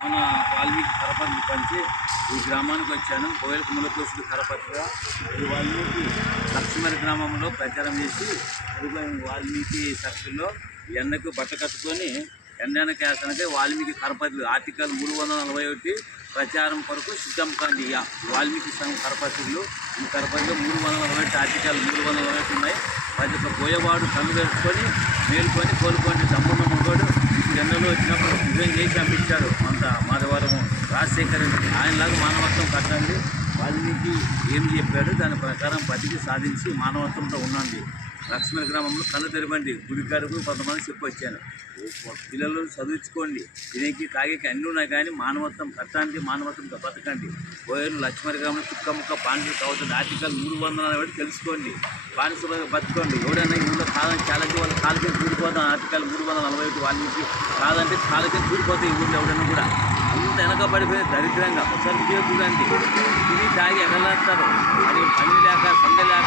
మన వాల్మీకి కరపత్రి పంచి ఈ గ్రామానికి వచ్చాను. కోయలకు మూలకోసులు కరపత్రిగా ఈ వాల్మీకి లక్ష్మణ గ్రామంలో ప్రచారం చేసి వాల్మీకి సర్కిల్లో ఎండకు బట్ట కట్టుకొని ఎండన కేసనకే వాల్మీకి కరపత్రి ఆర్టికల్ 341 ప్రచారం కొరకు సిద్ధం కాండి. వాల్మీకి సంఘం కరపత్రులు ఈ కరపత్రిలో 341 ఆర్టికల్ 341 ఉన్నాయి. ప్రతి ఒక్క పోయేవాడు కళ్ళు తెరుచుకొని మేలుకొని కోలుకొని దమ్మున్న మగోడు ఇప్పుడు ఎండలో వచ్చినప్పుడు నిజం చేసి పంపించాడు. అంత మాధవరం రాజశేఖర్ ఆయనలాగా మానవత్వం కట్టండి. వాల్మీకి ఏం చెప్పాడు దాని ప్రకారం బతికి సాధించి మానవత్వంతో ఉండండి. లక్ష్మణ గ్రామంలో కళ్ళు తెరవండి. గుడికాడకు కొంతమంది చెప్పొచ్చాను. పిల్లలు చదివించుకోండి. తినేకి తాగేకి అన్నీ ఉన్నాయి కానీ మానవత్వం కట్టండి, మానవత్వంతో బతకండి. కోయలు లక్ష్మణ గ్రామంలో చుక్కముక్క బానిసలు కావుతుంది. ఆర్టికల్ 340 తెలుసుకోండి. బానిసలుగా బతుకోండి. ఎవడైనా ఇంట్లో కాదని ఛాలెంజ్ వాళ్ళ కాలకి కూడిపోతాం. ఆర్టికల్ 341 వాల్మీకి కాదంటే కాలకి కూడిపోతాయి. ఈ ఊళ్ళో ఎవడైనా కూడా అంత వెనకబడిపోయి దరిద్రంగా ఒకసారి ఉపయోగించండి. తిని తాగి ఎగలాడతారు. అది పని లేక సంద లేక